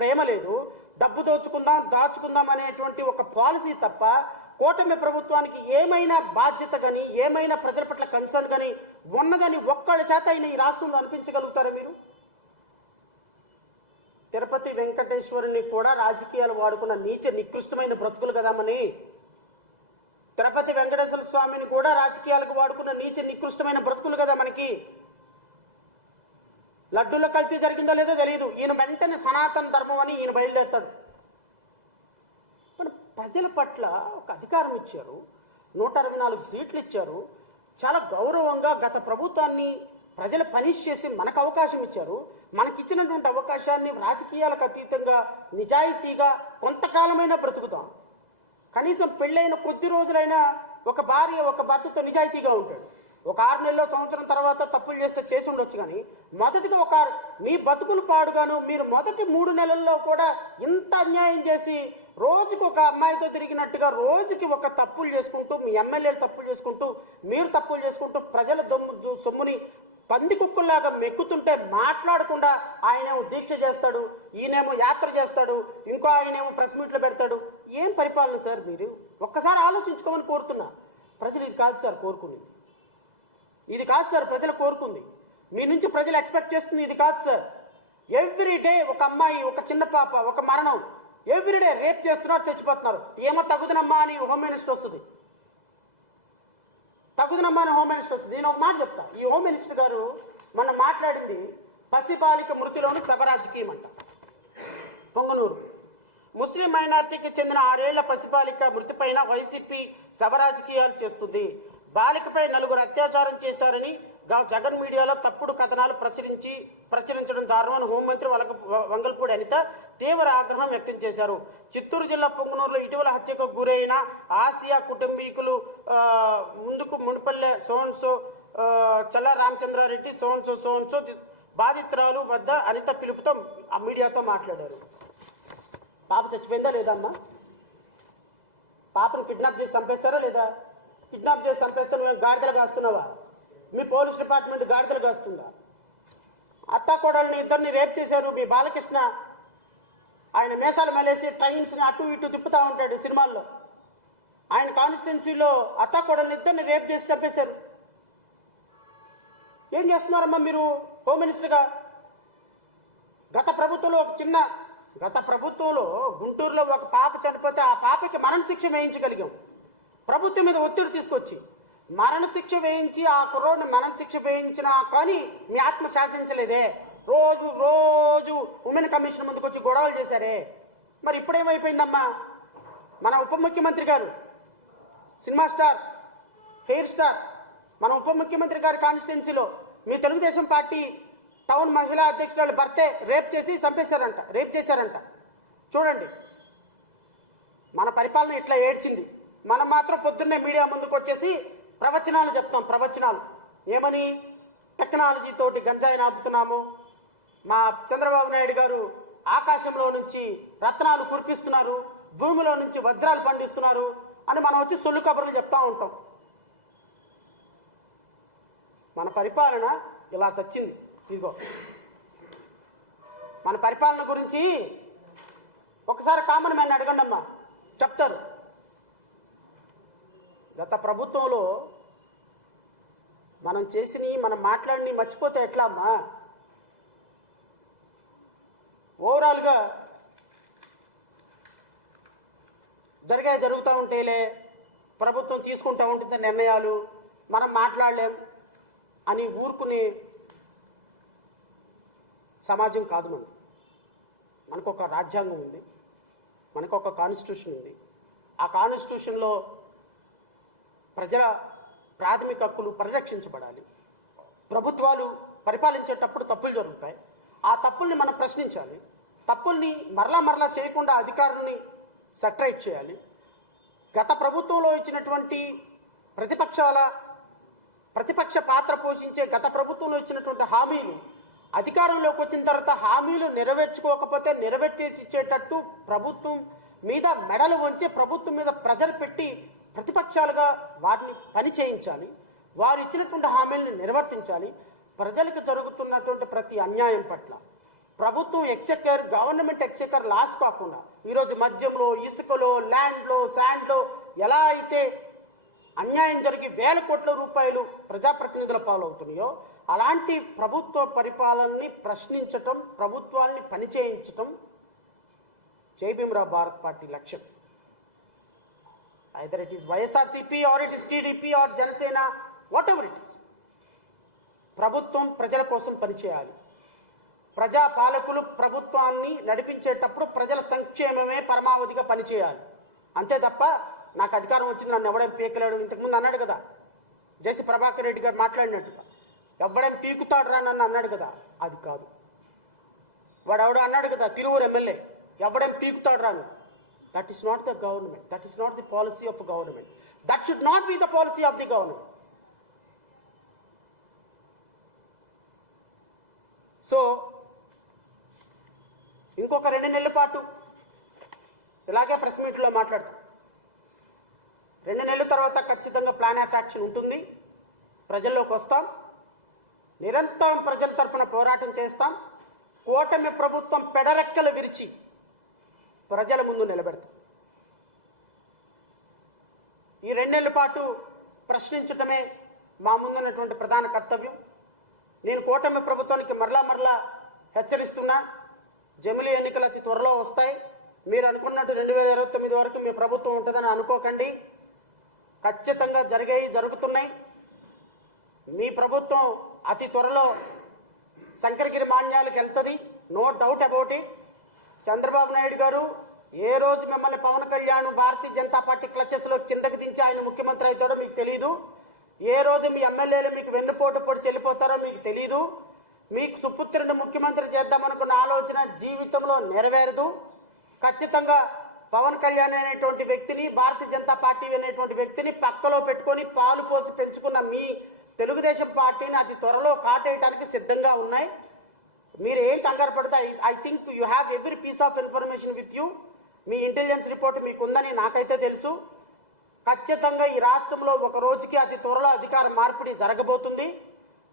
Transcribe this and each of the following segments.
ప్రేమ లేదు, డబ్బు దాచుకుందాం అనేటువంటి ఒక పాలసీ తప్ప కూటమి ప్రభుత్వానికి ఏమైనా బాధ్యత కానీ ఏమైనా ప్రజల పట్ల కన్సర్న్ కానీ ఉన్నదని ఒక్కడి చేత అయినా ఈ రాష్ట్రంలో అనిపించగలుగుతారా మీరు? తిరుపతి వెంకటేశ్వరుని కూడా రాజకీయాలు వాడుకున్న నీచ నికృష్టమైన బ్రతుకులు కదా మని. తిరుపతి వెంకటేశ్వర స్వామిని కూడా రాజకీయాలకు వాడుకున్న నీచ నికృష్టమైన బ్రతుకులు కదా మనకి. లడ్డూలో కల్తీ జరిగిందో లేదో తెలియదు, ఈయన వెంటనే సనాతన ధర్మం అని ఈయన బయలుదేరుతాడు. ప్రజల పట్ల ఒక అధికారం ఇచ్చారు, 164 సీట్లు ఇచ్చారు, చాలా గౌరవంగా గత ప్రభుత్వాన్ని ప్రజలు పనిష్ చేసి మనకు అవకాశం ఇచ్చారు. మనకిచ్చినటువంటి అవకాశాన్ని రాజకీయాలకు అతీతంగా నిజాయితీగా కొంతకాలమైనా బ్రతుకుతాం. కనీసం పెళ్ళైన కొద్ది రోజులైనా ఒక భార్య ఒక భర్తతో నిజాయితీగా ఉంటాడు. ఒక 6 నెలలో సంవత్సరం తర్వాత తప్పులు చేసి ఉండొచ్చు, కానీ మొదటిగా మీ బతుకులు పాడుగాను మీరు మొదటి 3 నెలల్లో కూడా ఇంత అన్యాయం చేసి రోజుకి ఒక అమ్మాయితో తిరిగినట్టుగా రోజుకి ఒక తప్పులు చేసుకుంటూ, మీ ఎమ్మెల్యేలు తప్పులు చేసుకుంటూ, మీరు తప్పులు చేసుకుంటూ ప్రజల సొమ్ముని పంది కుక్కుల్లాగా మెక్కుతుంటే మాట్లాడకుండా ఆయనేమో దీక్ష చేస్తాడు, ఈయనేమో యాత్ర చేస్తాడు, ఇంకో ఆయనేమో ప్రెస్ మీట్లు పెడతాడు. ఏం పరిపాలన సార్ మీరు? ఒక్కసారి ఆలోచించుకోమని కోరుతున్నా. ప్రజలు ఇది కాదు సార్ కోరుకునేది, ఇది కాదు సార్ ప్రజలు కోరుకుంది. మీ నుంచి ప్రజలు ఎక్స్పెక్ట్ చేస్తుంది ఇది కాదు సార్. ఎవ్రీ డే ఒక అమ్మాయి, ఒక చిన్న పాప, ఒక మరణం, ఎవ్రీడే రేప్ చేస్తున్నారు, చచ్చిపోతున్నారు. ఏమో తగుదనమ్మా అని హోమ్ మినిస్టర్ వస్తుంది, తగుదనమ్మా అని హోమ్ మినిస్టర్ వస్తుంది. నేను ఒక మాట చెప్తా, ఈ హోమ్ మినిస్టర్ గారు మొన్న మాట్లాడింది పసిబాలిక మృతిలోని శవరాజకీయం అంట. పొంగనూరు ముస్లిం మైనార్టీకి చెందిన 6 ఏళ్ల పసిబాలిక మృతిపైన వైసీపీ శవరాజకీయాలు చేస్తుంది. బాలికపై 4 అత్యాచారం చేశారని జగన్ మీడియాలో తప్పుడు కథనాలు ప్రచురించడం దారుణమని హోంమంత్రి వంగల్పూడి అనిత తీవ్ర ఆగ్రహం వ్యక్తం చేశారు. చిత్తూరు జిల్లా పొంగనూరులో ఇటీవల హత్యకు గురైన ఆసియా కుటుంబీకులు మునిపల్లె సోన్సో చల్ల రామచంద్రారెడ్డి సోన్సో బాధితురాలు వద్ద అనిత పిలుపుతో ఆ మీడియాతో మాట్లాడారు. పాప చచ్చిపోయిందా లేదా అమ్మా? పాపను కిడ్నాప్ చేసి చంపేస్తారా లేదా? కిడ్నాప్ చేసి చంపేస్తే నువ్వు గాడిదలు కాస్తున్నావా? మీ పోలీస్ డిపార్ట్మెంట్ గాడిదలు కాస్తుందా? అత్తాకోడల్ని ఇద్దరిని రేప్ చేశారు. మీ బాలకృష్ణ ఆయన మేసాలు మలేసి ట్రైన్స్ని అటు ఇటు తిప్పుతూ ఉంటాడు సినిమాల్లో. ఆయన కాన్స్టిట్యున్సీలో అత్తాకోడల్ని ఇద్దరిని రేప్ చేసి చంపేశారు. ఏం చేస్తున్నారమ్మా మీరు హోమ్ మినిస్టర్గా? గత ప్రభుత్వంలో గుంటూరులో ఒక పాప చనిపోతే ఆ పాపకి మరణశిక్ష వేయించగలిగాం. ప్రభుత్వం మీద ఒత్తిడి తీసుకొచ్చి మరణశిక్ష వేయించి ఆ కుర్రోడిని మరణశిక్ష వేయించినా కానీ మీ ఆత్మ శాసించలేదే. రోజు ఉమెన్ కమిషన్ ముందుకు వచ్చి గొడవలు చేశారే. మరి ఇప్పుడేమైపోయిందమ్మా? మన ఉప ముఖ్యమంత్రి గారు సినిమా స్టార్, హెయిర్ స్టార్, మన ఉప ముఖ్యమంత్రి గారి కాన్స్టిట్యున్సీలో మీ తెలుగుదేశం పార్టీ టౌన్ మహిళా అధ్యక్షురాలు భర్తే రేప్ చేశారంట. చూడండి మన పరిపాలన ఇట్లా ఏడ్చింది. మనం మాత్రం పొద్దున్నే మీడియా ముందుకు వచ్చేసి ప్రవచనాలు చెప్తాం. ప్రవచనాలు ఏమని? టెక్నాలజీతోటి గంజాయిని ఆపుతున్నాము, మా చంద్రబాబు నాయుడు గారు ఆకాశంలో నుంచి రత్నాలు కురిపిస్తున్నారు, భూమిలో నుంచి వజ్రాలు పండిస్తున్నారు అని మనం వచ్చి సొల్లు కబుర్లు చెప్తా ఉంటాం. మన పరిపాలన ఇలా చచ్చింది. ఇదిగో మన పరిపాలన గురించి ఒకసారి కామన్ మ్యాన్ అడగండి అమ్మా, చెప్తారు. గత ప్రభుత్వంలో మనం మాట్లాడిని మర్చిపోతే ఎట్లా అమ్మా? ఓవరాల్గా జరుగుతూ ఉంటేలే ప్రభుత్వం తీసుకుంటూ ఉంటుంది నిర్ణయాలు, మనం మాట్లాడలేం అని ఊరుకునే సమాజం కాదు మనకు ఒక రాజ్యాంగం ఉంది, మనకు ఒక కాన్స్టిట్యూషన్ ఉంది. ఆ కాన్స్టిట్యూషన్లో ప్రజల ప్రాథమిక హక్కులు పరిరక్షించబడాలి. ప్రభుత్వాలు పరిపాలించేటప్పుడు తప్పులు జరుగుతాయి, ఆ తప్పుల్ని మనం ప్రశ్నించాలి. తప్పుల్ని మరలా చేయకుండా అధికారుల్ని సెటరైట్ చేయాలి. గత ప్రభుత్వంలో ఇచ్చినటువంటి ప్రతిపక్ష పాత్ర పోషించే గత ప్రభుత్వంలో ఇచ్చినటువంటి హామీలు అధికారంలోకి వచ్చిన తర్వాత హామీలు నెరవేర్చుకోకపోతే నెరవేర్చేటట్టు ప్రభుత్వం మీద మెడలు వంచి ప్రభుత్వం మీద ప్రెజర్ పెట్టి ప్రతిపక్షాలుగా వారిని పని చేయించాలి. వారు ఇచ్చినటువంటి హామీలను నిర్వర్తించాలి. ప్రజలకు జరుగుతున్నటువంటి ప్రతి అన్యాయం పట్ల, ప్రభుత్వం ఎక్సెకర్, గవర్నమెంట్ ఎక్సెకర్ లాస్ కాకుండా ఈరోజు మద్యంలో, ఇసుకలో, ల్యాండ్లో, శాండ్లో ఎలా అయితే అన్యాయం జరిగి వేల కోట్ల రూపాయలు ప్రజాప్రతినిధుల పాలవుతున్నాయో అలాంటి ప్రభుత్వ పరిపాలనని ప్రశ్నించటం, ప్రభుత్వాన్ని పనిచేయించటం జై భీమ్రావ్ భారత్ పార్టీ లక్ష్యం. Either it is YSRCP or it is TDP or Janasena, whatever it is, ప్రభుత్వం ప్రజల కోసం పనిచేయాలి. ప్రజా పాలకులు ప్రభుత్వాన్ని నడిపించేటప్పుడు ప్రజల సంక్షేమమే పరమావధిగా పనిచేయాలి. అంతే తప్ప నాకు అధికారం వచ్చింది నన్ను ఎవడేం పీకలేడు, ఇంతకుముందు అన్నాడు కదా జేసీ ప్రభాకర్ రెడ్డి గారు మాట్లాడినట్టుగా, ఎవడేం పీకుతాడు రా నన్ను అన్నాడు కదా, అది కాదు. వాడెవడో అన్నాడు కదా తిరువూరు ఎమ్మెల్యే, ఎవడేం పీకుతాడు రాను. That is not the government, that is not the policy of government, that should not be the policy of the government. So ఇంకొక 2 నెలల పాటు ఇలాగే ప్రెస్ మీట్లో మాట్లాడతాం. 2 నెలల తర్వాత ఖచ్చితంగా ప్లాన్ ఆఫ్ యాక్షన్ ఉంటుంది. ప్రజల్లోకి వస్తాం, నిరంతరం ప్రజల తరపున పోరాటం చేస్తాం. కూటమి ప్రభుత్వం పెడరెక్కలు విరిచి ప్రజల ముందు నిలబెడతాం. ఈ 2 నెలల పాటు ప్రశ్నించటమే మా ముందున్నటువంటి ప్రధాన కర్తవ్యం. నేను కూటమి ప్రభుత్వానికి మరలా హెచ్చరిస్తున్నా, జమిలీ ఎన్నికలు అతి త్వరలో వస్తాయి. మీరు అనుకున్నట్టు 2029 వరకు మీ ప్రభుత్వం ఉంటుందని అనుకోకండి. ఖచ్చితంగా జరుగుతున్నాయి. మీ ప్రభుత్వం అతి త్వరలో శంకరగిరి మాన్యాలకు వెళ్తుంది, no doubt about it. Chandrababu Naidu garu ఏ రోజు మిమ్మల్ని పవన్ కళ్యాణ్ భారతీయ జనతా పార్టీ క్లచెస్లో కిందకి దించి ఆయన ముఖ్యమంత్రి అవుతాడో మీకు తెలియదు. ఏ రోజు మీ ఎమ్మెల్యేలు మీకు వెన్నుపోటు పొడిచి వెళ్ళిపోతారో మీకు తెలియదు. మీకు సుపుత్రుడిని ముఖ్యమంత్రి చేద్దామనుకున్న ఆలోచన జీవితంలో నెరవేరదు. ఖచ్చితంగా పవన్ కళ్యాణ్ అనేటువంటి వ్యక్తిని, భారతీయ జనతా పార్టీ అనేటువంటి వ్యక్తిని పక్కలో పెట్టుకొని పాలు పోసి పెంచుకున్న మీ తెలుగుదేశం పార్టీని అతి త్వరలో కాటేయడానికి సిద్ధంగా ఉన్నాయి. మీరు ఏం కంగారు పడితే I think you have every piece of information with you. మీ ఇంటెలిజెన్స్ రిపోర్ట్ మీకుందని నాకైతే తెలుసు. ఖచ్చితంగా ఈ రాష్ట్రంలో ఒక రోజుకి అతి త్వరలో అధికార మార్పిడి జరగబోతుంది.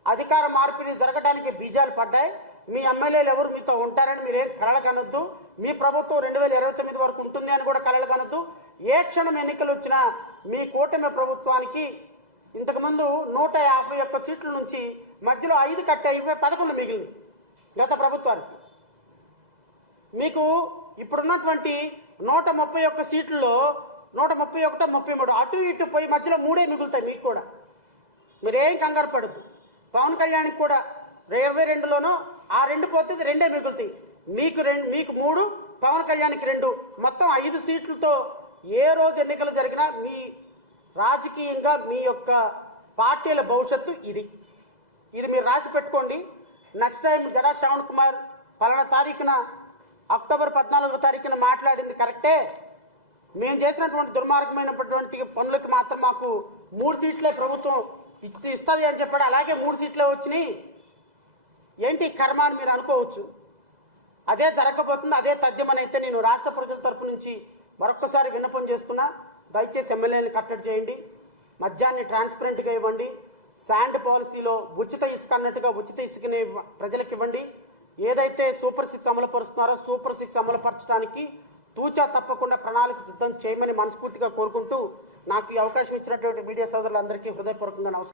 అధికార మార్పిడి జరగడానికి బీజాలు పడ్డాయి. మీ ఎమ్మెల్యేలు ఎవరు మీతో ఉంటారని మీరేం కలలు కనొద్దు. మీ ప్రభుత్వం 2029 వరకు ఉంటుంది అని కూడా కలలు కనొద్దు. ఏ క్షణం ఎన్నికలు వచ్చినా మీ కూటమి ప్రభుత్వానికి ఇంతకుముందు 151 సీట్ల నుంచి మధ్యలో 5 కట్ అయిపోయి 11 మిగిలింది గత ప్రభుత్వానికి. మీకు ఇప్పుడున్నటువంటి 131 సీట్లలో 131, 33 అటు ఇటు పోయి మధ్యలో 3 మిగులుతాయి మీకు కూడా. మీరేం కంగారు పడద్దు. పవన్ కళ్యాణ్కి కూడా 22లోనూ ఆ 2 పోతే 2 మిగులుతాయి. మీకు 3, పవన్ కళ్యాణ్కి 2, మొత్తం 5 సీట్లతో ఏ రోజు ఎన్నికలు జరిగినా మీ రాజకీయంగా మీ యొక్క పార్టీల భవిష్యత్తు ఇది మీరు రాసి పెట్టుకోండి. నెక్స్ట్ టైం జడా శ్రవణ్ కుమార్ పలానా తారీఖున అక్టోబర్ 14వ తారీఖున మాట్లాడింది కరెక్టే, మేము చేసినటువంటి దుర్మార్గమైనటువంటి పనులకి మాత్రం మాకు 3 సీట్లే ప్రభుత్వం ఇస్తుంది అని చెప్పాడు. అలాగే 3 సీట్లే వచ్చినాయి, ఏంటి కర్మ అని మీరు అనుకోవచ్చు. అదే జరగబోతుంది, అదే తథ్యమని అయితే నేను రాష్ట్ర ప్రజల తరపు నుంచి మరొక్కసారి విన్నపం చేస్తున్నా. దయచేసి ఎమ్మెల్యేని కట్టడి చేయండి, మద్యాన్ని ట్రాన్స్పరెంట్గా ఇవ్వండి, శాండ్ పాలసీలో ఉచిత ఇసుక అన్నట్టుగా ఉచిత ఇసుకని ప్రజలకు ఇవ్వండి. ఏదైతే సూపర్ 6 అమలు పరుస్తున్నారో సూపర్ 6 అమలు పరచడానికి తూచా తప్పకుండా ప్రణాళిక సిద్ధం చేయమని మనస్ఫూర్తిగా కోరుకుంటూ నాకు ఈ అవకాశం ఇచ్చినటువంటి మీడియా సోదరులందరికీ హృదయపూర్వకంగా నమస్కారం.